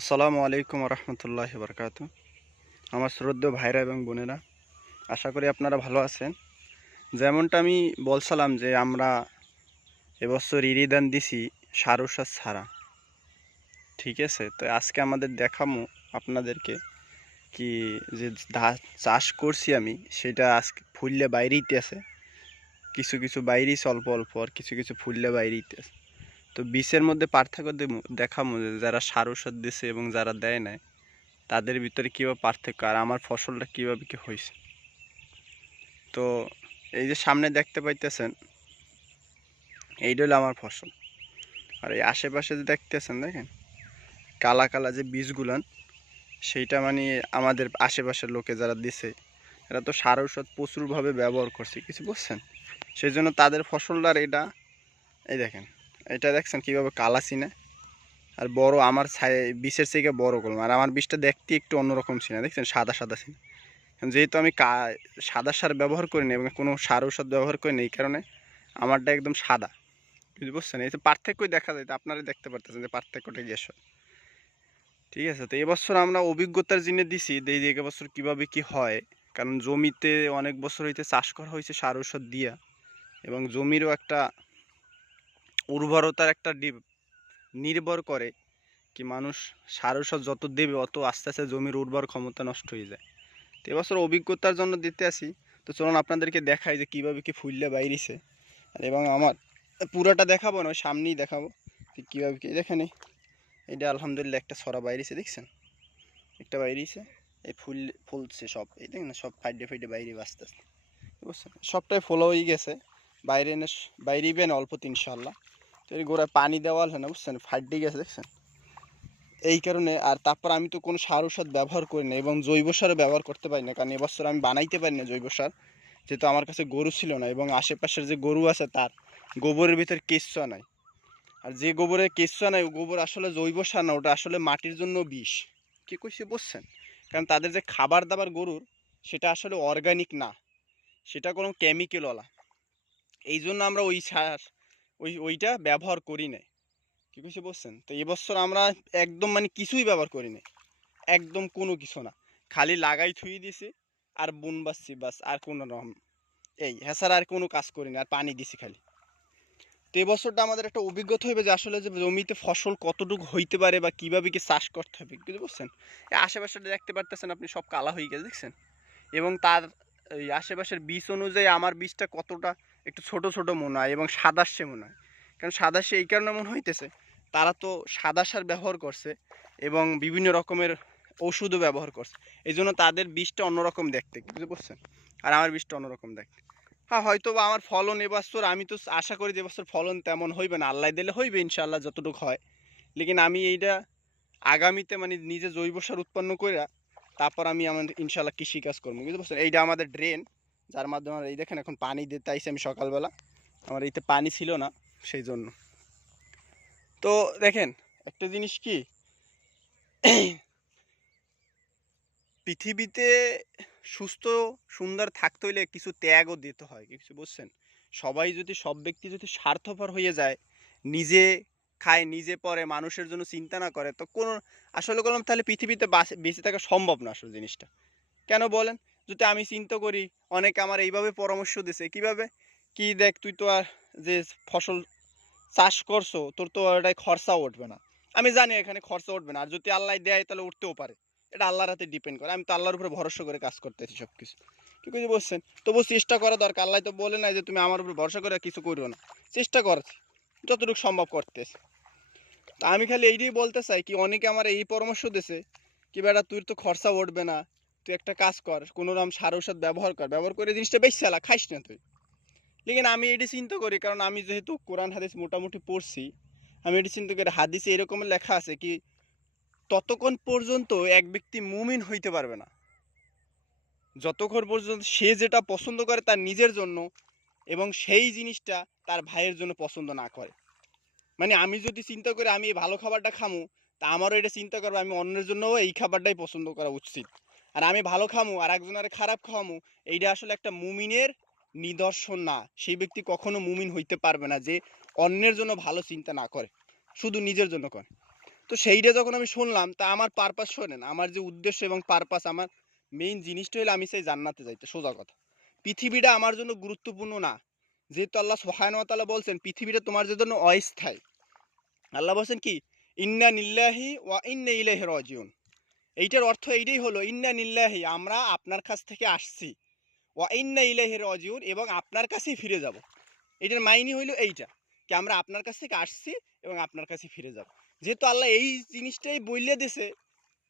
আসসালামু আলাইকুম রহমতুল্লাহ বরকাত। আমার শ্রদ্ধেয় ভাইরা এবং বোনেরা, আশা করি আপনারা ভালো আছেন। যেমনটা আমি বলছিলাম যে আমরা এবছর ইরিদান দিছি সার ওষুধ ছাড়া, ঠিক আছে। তো আজকে আমাদের দেখামো আপনাদেরকে কি যে চাষ করছি আমি, সেটা আজকে ফুললে বাইরেইতে আছে, কিছু কিছু বাইরেই অল্প অল্প, আর কিছু কিছু ফুললে বাইরেইতে আছে। তো বীজের মধ্যে পার্থক্য দেখামো যে যারা সার ওষুধ দিছে এবং যারা দেয় নাই, তাদের ভিতরে কীভাবে পার্থক্য, আর আমার ফসলটা কীভাবে কী হয়েছে। তো এই যে সামনে দেখতে পাইতেছেন, এইটা হলো আমার ফসল। আর এই আশেপাশে যে দেখতেছেন, দেখেন কালা কালা যে বীজগুলান, সেইটা মানে আমাদের আশেপাশের লোকে যারা দিছে, এরা তো সার ঔষধ প্রচুরভাবে ব্যবহার করছে, কিছু বুঝছেন। সেই জন্য তাদের ফসলটার এটা, এই দেখেন, এটা দেখছেন কীভাবে কালা চিনে, আর বড় আমার বীজের থেকে বড় করলাম। আর আমার বীজটা দেখতে একটু অন্যরকম চিনে, দেখছেন সাদা সাদা চিনে। যেহেতু আমি সাদা সার ব্যবহার করি না এবং কোনো সার ঔষধ ব্যবহার করি না, এই কারণে আমারটা একদম সাদা, বুঝতে পারছেন। এই তো পার্থক্যই দেখা যায়, তো আপনারা দেখতে পারতেছেন যে পার্থক্যটা কি আসলে, ঠিক আছে। তো এবছর আমরা অভিজ্ঞতার জিনে দিছি এই যে এবছর কীভাবে কি হয়, কারণ জমিতে অনেক বছর হইতে চাষ করা হয়েছে সার ঔষধ দিয়া, এবং জমিরও একটা উর্বরতার একটা নির্ভর করে কি মানুষ সার ঔষধ যত দেবে অত আস্তে আস্তে জমির উর্বর ক্ষমতা নষ্ট হয়ে যায়। তো এবছর অভিজ্ঞতার জন্য দিতে আসি। তো চলুন আপনাদেরকে দেখাই যে কীভাবে কি ফুললে বাইরেছে, এবং আমার পুরাটা দেখাবো না, সামনেই দেখাবো কীভাবে কি। দেখেন এইটা আলহামদুলিল্লাহ একটা ছড়া বাইরেছে, দেখছেন একটা বাইরেছে, এই ফুলছে সব, এই দেখেন সব ফাইডে ফাইডে বাইরে বাঁচতে আসতে, বুঝছেন। সবটাই ফলো হয়ে গেছে, বাইরে এনে বাইরেবেন অল্প ইনশাল্লাহ। তো এই গোড়ায় পানি দেওয়া হয় না, বুঝছেন, ফাইডে গেছে, দেখছেন। এই কারণে, আর তারপর আমি তো কোনো সার ঔষধ ব্যবহার করি না এবং জৈব সারও ব্যবহার করতে পারি না, কারণ এবছর আমি বানাইতে পারি না জৈব সার, যেহেতু আমার কাছে গরু ছিল না, এবং আশেপাশের যে গরু আছে তার গোবরের ভিতরে কেঁচুয়া নাই। আর যে গোবরে কেঁচুয়া নাই, গোবর আসলে জৈব সার না, ওটা আসলে মাটির জন্য বিষ। কি কইছে বুঝছেন, কারণ তাদের যে খাবার দাবার গরুর, সেটা আসলে অর্গানিক না, সেটা কোনো কেমিক্যালওয়ালা। এই জন্য আমরা ওই সার ওইটা ব্যবহার করি না, কি কইছে বুঝছেন। তো এবছর আমরা একদম মানে কিছুই ব্যবহার করি না, একদম কোনো কিছু না, খালি লাগাই থুই দিছি আর বুন বাসছি বাস, আর কোনো রকম এই হ্যাঁ আর কোনো কাজ করি না, আর পানি দিছি খালি। তো এবছরটা আমাদের একটা অভিজ্ঞতা হবে যে আসলে যে জমিতে ফসল কতটুকু হইতে পারে বা কীভাবে কি চাষ করতে হবে, বুঝতে পারছেন। এই আশেপাশেটা দেখতে পারতেছেন আপনি, সব কালা হয়ে গেছে, দেখছেন। এবং তার এই আশেপাশের বীজ অনুযায়ী আমার বীজটা কতটা একটু ছোট ছোট মনে হয় এবং সাদাশে মনে হয়, কারণ সাদাশে এই কারণে মনে হইতেছে তারা তো সাদা সার ব্যবহার করছে এবং বিভিন্ন রকমের ওষুধও ব্যবহার করছে, এই জন্য তাদের বীজটা অন্যরকম দেখতে, বুঝতে পারছেন। আর আমার বীজটা অন্যরকম দেখতে। হ্যাঁ, হয়তো বা আমার ফলন এবছর, আমি তো আশা করি যে এবছর ফলন তেমন হইবে না, আল্লাহ দিলে হইবে ইনশাআল্লাহ যতটুকু হয়। লেকিন আমি এইটা আগামীতে মানে নিজে জৈব সার উৎপন্ন করে তারপর আমি আমার ইনশাআল্লাহ কৃষিকাজ করবো, বুঝতে পারছেন। এইটা আমাদের ড্রেন, যার মাধ্যমে এই দেখেন এখন পানি দিতে আইসি আমি সকালবেলা, আমার এইতে পানি ছিল না, সেই জন্য। তো দেখেন একটা জিনিস কি, পৃথিবীতে সুস্থ সুন্দর থাকতে হইলে কিছু ত্যাগও দিতে হয়, কিছু বুঝছেন। সবাই যদি, সব ব্যক্তি যদি স্বার্থপর হয়ে যায়, নিজে খায় নিজে পরে, মানুষের জন্য চিন্তা না করে, তো কোনো আসলে কলম তাহলে পৃথিবীতে বেঁচে থাকা সম্ভব না আসলে জিনিসটা। কেন বলেন, যদি আমি চিন্তা করি, অনেকে আমার এইভাবে পরামর্শ দিছে, কিভাবে কি, দেখ তুই তো আর যে ফসল চাষ করছো, তোর তো ওটাই খরচা উঠবে না। আমি জানি এখানে খরচা উঠবে না, আর যদি আল্লাহ দেয় তাহলে উঠতেও পারে, এটা আল্লাহর হাতে ডিপেন্ড করে। আমি তো আল্লাহর উপরে ভরসা করে কাজ করতেছি সব কিছু, কি কিছু বলছেন। তবু চেষ্টা করা দরকার, আল্লাহ তো বলে নাই যে তুমি আমার উপরে ভরসা করে কিছু করো না, চেষ্টা করছি যতটুকু সম্ভব করতেছি। তা আমি খালি এইটাই বলতে চাই কি, অনেকে আমার এই পরামর্শ দিছে কি, বেটা তুই তো খরচা উঠবে না, তুই একটা কাজ কর, কোনো রকম সার ঔষধ ব্যবহার করে জিনিসটা বেশি চালা, খাইস না তুই। লেকিন আমি এটি চিন্তা করি, কারণ আমি যেহেতু কোরআন হাদিস মোটামুটি পড়ছি, আমি এটি চিন্তা করি হাদিসে এরকম লেখা আছে কি, ততক্ষণ পর্যন্ত এক ব্যক্তি মুমিন হইতে পারবে না যতক্ষণ পর্যন্ত সে যেটা পছন্দ করে তার নিজের জন্য, এবং সেই জিনিসটা তার ভাইয়ের জন্য পছন্দ না করে। মানে আমি যদি চিন্তা করি আমি এই ভালো খাবারটা খামু, তা আমারও এটা চিন্তা করবো আমি অন্যের জন্যও এই খাবারটাই পছন্দ করা উচিত। আর আমি ভালো খামু আর একজনের খারাপ খাওয়ামু, এইটা আসলে একটা মুমিনের নিদর্শন না। সেই ব্যক্তি কখনো মুমিন হইতে পারবে না যে অন্যের জন্য ভালো চিন্তা না করে, শুধু নিজের জন্য করে। তো সেইটা যখন আমি শুনলাম, তা আমার পারপাস শোনেন, আমার যে উদ্দেশ্য এবং পারপাস, আমার মেইন জিনিসটা হলো আমি চাই জান্নাতে যাইতে। সোজা কথা, পৃথিবীটা আমার জন্য গুরুত্বপূর্ণ না। যেহেতু আল্লাহ সুবহানাহু ওয়া তাআলা বলছেন পৃথিবীটা তোমার জন্য অস্থায়ী। আল্লাহ বলছেন কি, ইন্না নিল্লাহি ওয়া ইন্না ইলাইহি রাজিউন। এইটার অর্থ এইটাই হলো, ইন্না নিল্লাহি আমরা আপনার কাছ থেকে আসছি, ওয়া ইন্না ইলাইহি রাজিউন এবং আপনার কাছেই ফিরে যাব। এটার মাইনি হইল এইটা, কি আমরা আপনার কাছ থেকে আসছি এবং আপনার কাছে ফিরে যাব। যেহেতু আল্লাহ এই জিনিসটাই বইলে দিছে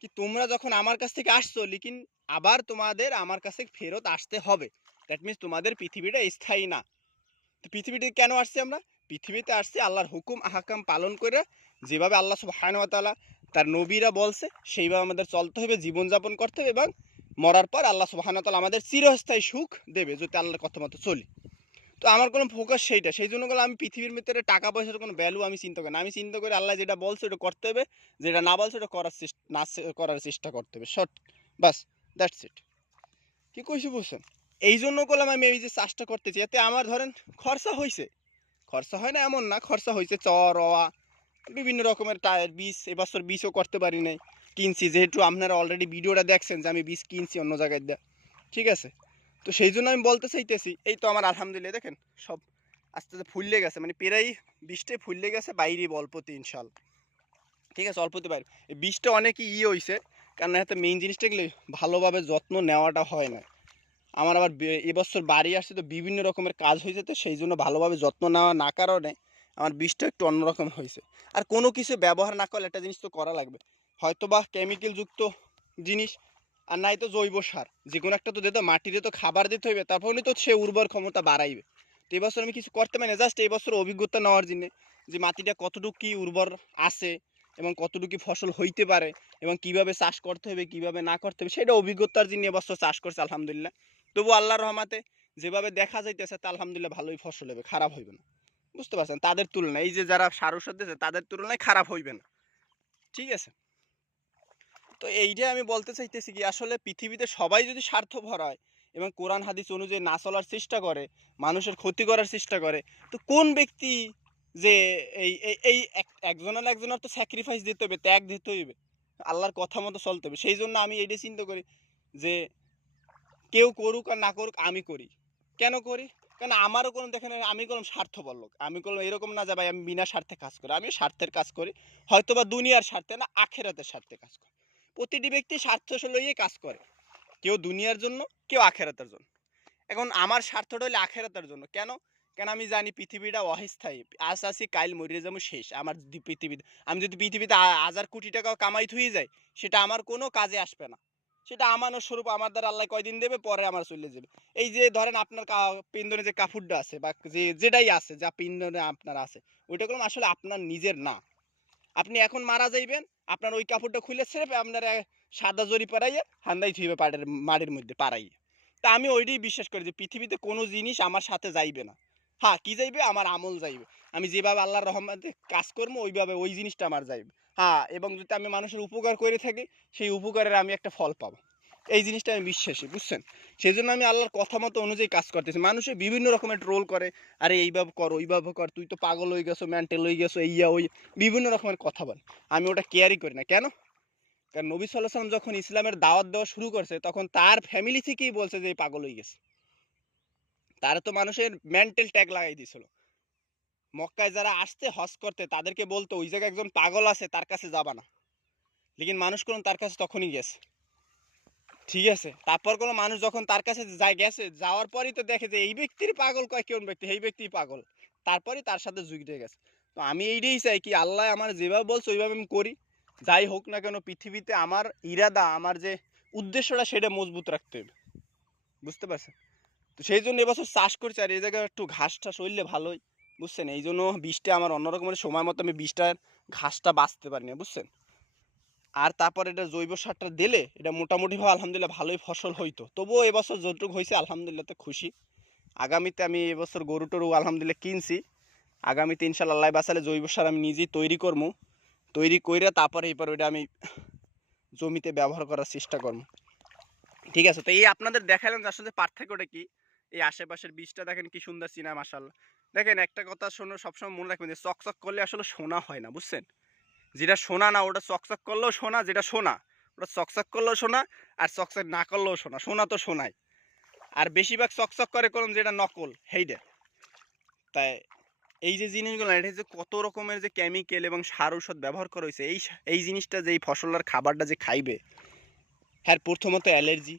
কি তোমরা যখন আমার কাছ থেকে আসছো, লেকিন আবার তোমাদের আমার কাছে ফেরত আসতে হবে। দ্যাট মিনস তোমাদের পৃথিবীটা স্থায়ী না। তো পৃথিবীতে কেন আসছি আমরা? পৃথিবীতে আসছি আল্লাহর হুকুম আহকাম পালন করে, যেভাবে আল্লাহ সুবহানাহু ওয়া তাআলা তার নবীরা বলছে সেইভাবে আমাদের চলতে হবে, জীবনযাপন করতে হবে, এবং মরার পর আল্লাহ সুবহানাহু ওয়া তাআলা আমাদের চিরস্থায়ী সুখ দেবে যদি আল্লাহর কথা মতো চলি। তো আমার কোনো ফোকাস সেইটা, সেই জন্য আমি পৃথিবীর ভিতরে টাকা পয়সার কোনো ভ্যালু আমি চিন্তা করি না। আমি চিন্তা করি আল্লাহ যেটা বলছে ওটা করতে হবে, যেটা না বলছে ওটা করার চেষ্টা করতে হবে। Short, bus, that's it. কি কইছি বুঝছেন? এই জন্য করলাম আমি এই যে চাষটা করতেছি, এতে আমার ধরেন খরচা হয়েছে, খরচা হয় না এমন না, খরচা হয়েছে চর রওয়া বিভিন্ন রকমের টায়ার বীজ, এবছর বীজও করতে পারি নাই, কিনছি। যেহেতু আপনারা অলরেডি ভিডিওটা দেখছেন যে আমি বীজ কিনছি অন্য জায়গায় দেয়া, ঠিক আছে। তো সেই জন্য আমি বলতে চাইতেছি, এই তো আমার আলহামদুলিল্লাহ দেখেন সব আস্তে আস্তে ফুললে গেছে, মানে প্রায় বীজটাই ফুললে গেছে, বাইরে অল্পতে ইনশাল্লাহ, ঠিক আছে, অল্পতে বাইরে। এই বীজটা অনেকই হয়েছে, কারণ এতে মেইন জিনিসটা গেলে ভালোভাবে যত্ন নেওয়াটা হয় না। আমার আবার এবছর বাড়ি আসছে, তো বিভিন্ন রকমের কাজ হয়েছে, তো সেই জন্য ভালোভাবে যত্ন নেওয়া না কারণে আমার বীজটা একটু অন্যরকম হয়েছে। আর কোনো কিছু ব্যবহার না করলে একটা জিনিস তো করা লাগবে, হয়তো বা কেমিক্যালযুক্ত জিনিস, আর নাই তো জৈব সার, যে কোনো একটা তো দিতে, মাটিতে তো খাবার দিতে হইবে, তারপরে তো সে উর্বর ক্ষমতা বাড়াইবে। তো এবছর আমি কিছু করতে পারি না, জাস্ট এবছর অভিজ্ঞতা নেওয়ার জন্য, যে মাটিটা কতটুকু কি উর্বর আছে এবং কতটুকু ফসল হইতে পারে এবং কিভাবে চাষ করতে হবে কিভাবে না করতে হবে, সেটা অভিজ্ঞতার জন্য এবছর চাষ করছে আলহামদুলিল্লাহ। তবু আল্লাহর রহমাতে যেভাবে দেখা যাইতেছে তা আলহামদুলিল্লাহ ভালোই ফসল হবে, খারাপ হইবে না। বুঝতে পারছেন? তাদের তুলনায় এই যে যারা সার ওষুধ দিয়েছে তাদের তুলনায় খারাপ হইবে না, ঠিক আছে। তো এইটাই আমি বলতে চাইতেছি কি, আসলে পৃথিবীতে সবাই যদি স্বার্থপর হয় এবং কোরআন হাদিস অনুযায়ী না চলার চেষ্টা করে, মানুষের ক্ষতি করার চেষ্টা করে, তো কোন ব্যক্তি যে এই এই এই একজনের একজনের তো স্যাক্রিফাইস দিতে হবে, ত্যাগ দিতে হইবে, আল্লাহর কথা মতো চলতে হবে। সেই জন্য আমি এইটাই চিন্তা করি যে কেউ করুক আর না করুক আমি করি। কেন করি? কারণ আমারও কোনো দেখেন, আমি কোনো স্বার্থপর লোক, আমি কোনো এরকম না যে ভাই আমি বিনা স্বার্থে কাজ করি, আমিও স্বার্থের কাজ করি, হয়তো বা দুনিয়ার স্বার্থে না, আখেরাতের স্বার্থে কাজ করি। প্রতিটি ব্যক্তি স্বার্থ লইয়ে কাজ করে, কেউ দুনিয়ার জন্য, কেউ আখেরাতের জন্য। এখন আমার স্বার্থটা হলে আখেরাতের জন্য। কেন? কেন আমি জানি পৃথিবীটা অস্থায়ী, আজ আছি কাইল মরিয়ে যাবো, শেষ আমার পৃথিবীতে। আমি যদি পৃথিবীতে 1000 কোটি টাকাও কামাই থুয়ে যাই, সেটা আমার কোনো কাজে আসবে না, সেটা আমানত স্বরূপ আমার দ্বারা আল্লাহ কয়দিন দেবে, পরে আমার চলে যাবে। এই যে ধরেন আপনার পিন্দনে যে কাপড়টা আছে বা যে যেটাই আছে যা পিন্দনে আপনার আছে, ওইটা কোনো আসলে আপনার নিজের না। আপনি এখন মারা যাইবেন, আপনার ওই কাপড়টা খুলে ছেড়ে আপনার সাদা জরি পাড়াইয়া হান্দাই থুইবে মাটির মধ্যে পাড়াইয়া। তা আমি ওইটাই বিশ্বাস করি যে পৃথিবীতে কোনো জিনিস আমার সাথে যাইবে না। হ্যাঁ, কি যাইবে? আমার আমল যাইবে। আমি যেভাবে আল্লাহর রহমতে কাজ করবো ওইভাবে ওই জিনিসটা আমার যাইবে। হ্যাঁ, এবং যদি আমি মানুষের উপকার করে থাকি, সেই উপকারের আমি একটা ফল পাবো। এই জিনিসটা আমি বিশ্বাসী, বুঝছেন? সেই জন্য আমি আল্লাহর কথা মতো অনুযায়ী কাজ করতেছি। মানুষে বিভিন্ন রকমের ট্রোল করে, আরে এইভাবে কর ওইভাবে কর, তুই তো পাগল হয়ে গেছো, মেন্টাল হয়ে গেছো, ইয়া ওই বিভিন্ন রকমের কথা বলে। আমি ওটা কেয়ারই করি না। কেন? কারণ নবী সাল্লাল্লাহু আলাইহি ওয়াসাল্লাম যখন ইসলামের দাওয়াত দেওয়া শুরু করছে, তখন তার ফ্যামিলি থেকেই বলছে যে পাগল হয়ে গেছে। তারা তো মানুষের মেন্টাল ট্যাগ লাগাই দিয়েছিল। মক্কায় যারা আসতে হজ করতে তাদেরকে বলতো ওই জায়গায় একজন পাগল আছে, তার কাছে যাবা না। লেকিন মানুষ কোন তার কাছে তখনই গেছে, ঠিক আছে। তারপর কোনো মানুষ যখন তার কাছে গেছে, যাওয়ার পরই তো দেখে যে এই ব্যক্তির পাগল কয় কোন ব্যক্তি, এই ব্যক্তি পাগল, তারপরই তার সাথে যুগতে গেছে। তো আমি এইটাই চাই কি আল্লাহ আমার যেভাবে বলছে ওইভাবে আমি করি, যাই হোক না কেন পৃথিবীতে আমার ইরাদা, আমার যে উদ্দেশ্যটা সেটা মজবুত রাখতে হবে, বুঝতে পারছেন? তো সেই জন্য এবছর চাষ করছি, আর এই জায়গায় একটু ঘাসটা সরলে ভালোই, বুঝছেন? এই জন্য বীজটা আমার অন্যরকমের সময় মতো আমি বীজটার ঘাসটা বাঁচতে পারি না, বুঝছেন? আর তারপর এটা জৈব সারটা দিলে এটা মোটামুটিভাবে আলহামদুলিল্লাহ ভালোই ফসল হইতো। তবুও এবছর যতটুকু হয়েছে আলহামদুলিল্লাহ তো খুশি। আগামীতে আমি এবছর গরু টরু আলহামদুলিল্লাহ কিনছি, আগামীতে ইনশাল্লাহ আল্লাহ বাঁচালে জৈব সার আমি নিজেই তৈরি করবো, তৈরি করে তারপরে এরপর ওইটা আমি জমিতে ব্যবহার করার চেষ্টা করবো, ঠিক আছে। তো এই আপনাদের দেখালাম যে আসলে পার্থক্যটা কি। এই আশেপাশের বীজটা দেখেন কি সুন্দর চিনা, মাশাআল্লাহ। দেখেন একটা কথা শোনো, সবসময় মনে রাখবেন যে চকচক করলে আসলে সোনা হয় না, বুঝছেন? যেটা সোনা না ওটা চকচক করলেও সোনা, যেটা সোনা ওটা চকচক করলেও সোনা, আর চকচক না করলেও সোনা। সোনা তো সোনাই, আর বেশিরভাগ চকচক করে করলাম যেটা নকল সেইটা। তাই এই যে জিনিসগুলো, এটা যে কত রকমের যে কেমিক্যাল এবং সার ঔষধ ব্যবহার করা হয়েছে, এই জিনিসটা যে এই ফসলের খাবারটা যে খাইবে, হ্যাঁ প্রথমত অ্যালার্জি,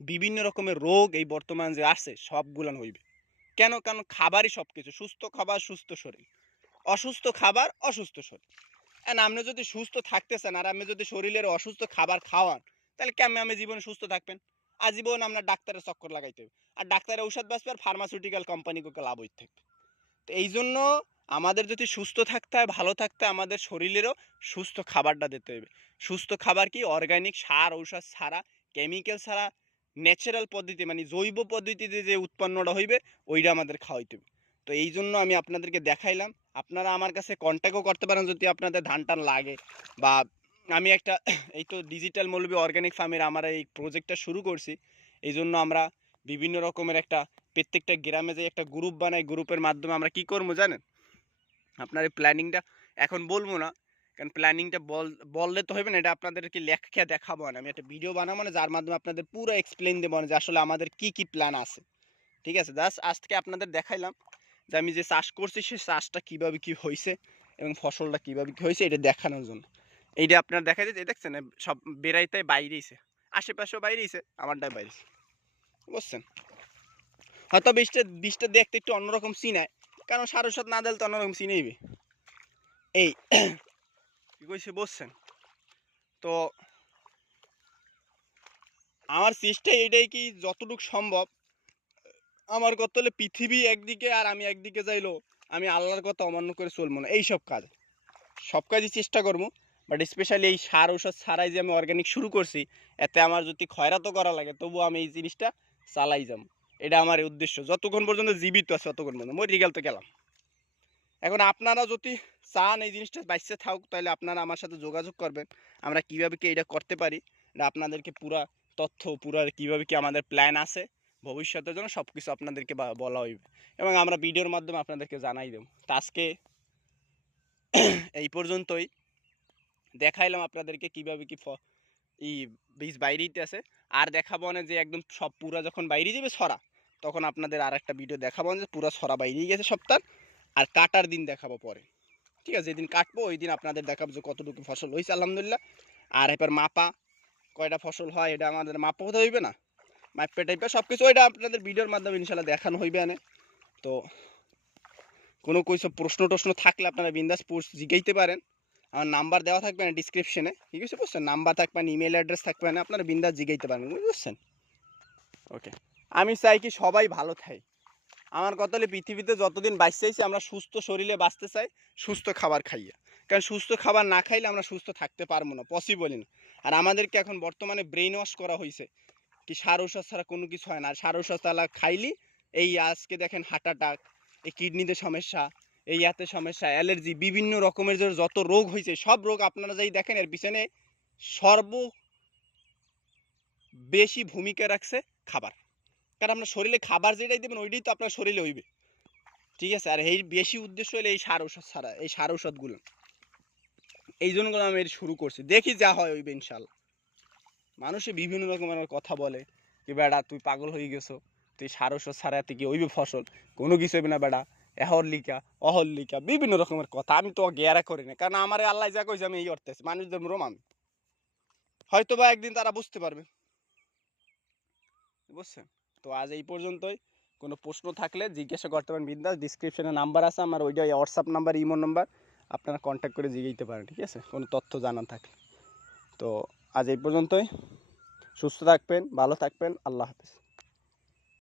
বিভিন্ন রকমের রোগ এই বর্তমান যে আসছে সবগুলান হইবে। কেন? কারণ খাবারই সব কিছু। সুস্থ খাবার সুস্থ শরীর, অসুস্থ খাবার অসুস্থ শরীর। আর আপনি যদি সুস্থ থাকতে চান আর আপনি যদি শরীরের অসুস্থ খাবার খাওয়ান, তাহলে কেমন আমি জীবনে সুস্থ থাকবেন? আজীবন আপনার ডাক্তারের চক্কর লাগাইতে হবে, আর ডাক্তারের ঔষধ বাঁচবে, আর ফার্মাসিউটিক্যাল কোম্পানিকে লাভ হইতে থাকবে। তো এই জন্য আমাদের যদি সুস্থ থাকতে হয়, ভালো থাকতে হয়, আমাদের শরীরেরও সুস্থ খাবারটা দিতে হবে। সুস্থ খাবার কি? অর্গানিক সার ঔষধ ছাড়া, কেমিক্যাল ছাড়া, ন্যাচারাল পদ্ধতি মানে জৈব পদ্ধতিতে যে উৎপন্নটা হইবে ওইটা আমাদের খাওয়াইতে হবে। তো এই জন্য আমি আপনাদেরকে দেখাইলাম। আপনারা আমার কাছে কন্ট্যাক্টও করতে পারেন যদি আপনাদের ধান টান লাগে, বা আমি একটা এই তো ডিজিটাল মৌলবি অর্গানিক ফার্মের আমরা এই প্রজেক্টটা শুরু করছি। এই জন্য আমরা বিভিন্ন রকমের একটা প্রত্যেকটা গ্রামে যে একটা গ্রুপ বানাই, গ্রুপের মাধ্যমে আমরা কি করবো জানেন? আপনার এই প্ল্যানিংটা এখন বলবো না, কারণ প্ল্যানিংটা বললে তো হবে না, এটা আপনাদেরকে লেখা দেখাবো না। আমি একটা ভিডিও বানাবো না যার মাধ্যমে আপনাদের পুরো এক্সপ্লেন দেবো না যে আসলে আমাদের কি কি প্ল্যান আছে। ঠিক আছে, জাস্ট আজকে আপনাদের দেখাইলাম যে আমি যে চাষ করছি সেই চাষটা কীভাবে কী হয়েছে এবং ফসলটা কীভাবে কী হয়েছে এটা দেখানোর জন্য। এইটা আপনার দেখা যায়, দেখছেন সব বেড়াইতে বাইরেইছে, আশেপাশেও বাইরেইছে, আমারটাই বাইরেছে, বুঝছেন? হয়তো বীজটা দেখতে একটু অন্যরকম চিনায়, কারণ সার ওষুধ না দিলে তো অন্যরকম চিনেইবে। এই কি কইছে বুঝছেন? তো আমার চেষ্টা এটাই কি যতটুকু সম্ভব আমার করতে হলে পৃথিবী একদিকে আর আমি একদিকে যাইলো, আমি আল্লাহর কথা অমান্য করে চলবো না। এইসব কাজ সব কাজই চেষ্টা করবো, বাট স্পেশালি এই সার ঔষধ ছাড়াই যে আমি অর্গানিক শুরু করছি, এতে আমার যদি খয়রাতও করা লাগে তবু আমি এই জিনিসটা চালাই যাবো। এটা আমার উদ্দেশ্য, যতক্ষণ পর্যন্ত জীবিত আছে ততক্ষণ পর্যন্ত। মরি গেল তো গেলাম। এখন আপনারা যদি চান এই জিনিসটা বাইসে থাকুক, তাহলে আপনারা আমার সাথে যোগাযোগ করবেন। আমরা কীভাবে কি এটা করতে পারি, এটা আপনাদেরকে পুরা তথ্য, পুরা কীভাবে কি আমাদের প্ল্যান আছে ভবিষ্যতের জন্য সব কিছু আপনাদেরকে বলা হইবে, এবং আমরা ভিডিওর মাধ্যমে আপনাদেরকে জানাই দেব। তা আজকে এই পর্যন্তই দেখাইলাম আপনাদেরকে কীভাবে কি বীজ বাইরে দিতে আছে। আর দেখাবো না যে একদম সব পুরা যখন বাইরে যাবে ছড়া, তখন আপনাদের আর একটা ভিডিও দেখাবো যে পুরা ছড়া বাইরেই গেছে সপ্তাহ, আর কাটার দিন দেখাবো পরে। ঠিক আছে, যেদিন কাটবো ওই দিন আপনাদের দেখাবো যে কতটুকু ফসল হয়েছে আলহামদুলিল্লাহ। আর এবার মাপা কয়টা ফসল হয় এটা আমাদের মাপা হতে হইবে না, মাপে টাইপে সব কিছু ওইটা আপনাদের ভিডিওর মাধ্যমে ইনশাল্লাহ দেখানো হইবে আনে। তো কোনো কিছু প্রশ্ন টশ্ন থাকলে আপনারা বিন্দাস জিজ্ঞাইতে পারেন। আমার নাম্বার দেওয়া থাকবে না ডিসক্রিপশনে, ঠিক আছে বুঝছেন? নাম্বার থাকবে না, ইমেল অ্যাড্রেস থাকবে না, আপনারা বিন্দাস জিজ্ঞাইতে পারেন, বুঝছেন? ওকে, আমি চাই কি সবাই ভালো থাকে। আমার কথা হলে পৃথিবীতে যতদিন বাঁচতেছি আমরা সুস্থ শরীরে বাঁচতে চাই, সুস্থ খাবার খাইয়া। কারণ সুস্থ খাবার না খাইলে আমরা সুস্থ থাকতে পারবো না, পসিবলই না। আর আমাদেরকে এখন বর্তমানে ব্রেন ওয়াশ করা হয়েছে কি সার ঔষধ ছাড়া কোনো কিছু হয় না। আর সার ঔষধ ছাড়া খাইলি এই আজকে দেখেন হার্ট অ্যাটাক, এই কিডনিতে সমস্যা, এই ইয়াতে সমস্যা, অ্যালার্জি, বিভিন্ন রকমের যত রোগ হয়েছে সব রোগ আপনারা যাই দেখেন এর পিছনে সর্ব বেশি ভূমিকা রাখছে খাবার। কারণ আপনার শরীরে খাবার যেটাই দেবেন ওইটাই তো আপনার শরীরে হইবে, ঠিক আছে? আর এই বেশি উদ্দেশ্য হলো এই সার ঔষধ ছাড়া, এই সার ঔষধগুলো, এই জন্য আমি এর শুরু করছি। দেখি যা হয় হইবে ইনশাল্লাহ। মানুষে বিভিন্ন রকমের কথা বলে কি বেড়া তুই পাগল হয়ে গেছো, তুই সার ঔষধ ছাড়া এতে কি হইবে ফসল, কোনো কিছু হইবে না বেড়া, এহর লিকা অহর লিকা, বিভিন্ন রকমের কথা। আমি তো গেরা করি না, কারণ আমার আল্লাহ যা কইছে আমি এই অর্থে মানুষদের রোম আমি, হয়তো বা একদিন তারা বুঝতে পারবে, বুঝছেন? তো আজ এই পর্যন্তই। কোনো প্রশ্ন থাকলে জিজ্ঞাসা করতে পারেন বিন্দাস, ডিসক্রিপশনে নাম্বার আছে আমার, ওইটা হোয়াটসঅ্যাপ নাম্বার, ইমো নাম্বার, আপনারা কন্ট্যাক্ট করে জিজ্ঞাসতে পারেন, ঠিক আছে? কোনো তথ্য জানা থাকলে। তো আজ এই পর্যন্তই, সুস্থ থাকবেন, ভালো থাকবেন, আল্লাহ হাফেজ।